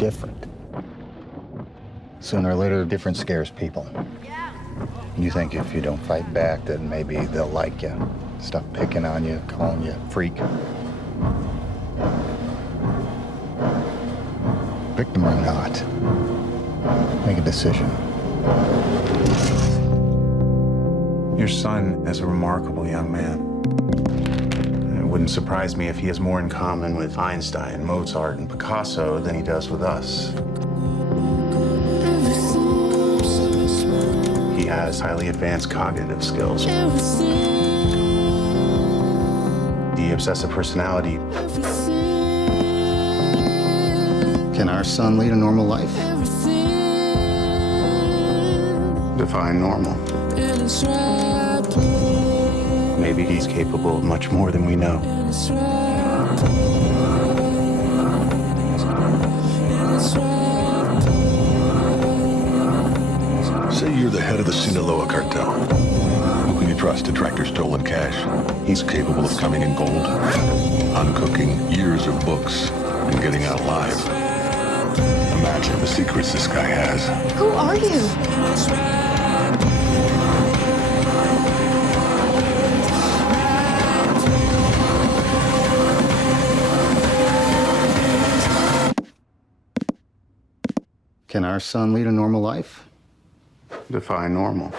different. Sooner or later, different scares people. You think if you don't fight back, then maybe they'll like you. Stop picking on you, calling you a freak. Victim or not, make a decision. Your son is a remarkable young man. It wouldn't surprise me if he has more in common with Einstein, Mozart, and Picasso than he does with us. He has highly advanced cognitive skills. The obsessive personality. Can our son lead a normal life? Define normal. Maybe he's capable of much more than we know. Say you're the head of the Sinaloa cartel. Who can you trust to track your stolen cash? He's capable of coming in gold, uncooking years of books, and getting out alive. Imagine the secrets this guy has. Who are you? Can our son lead a normal life? Define normal.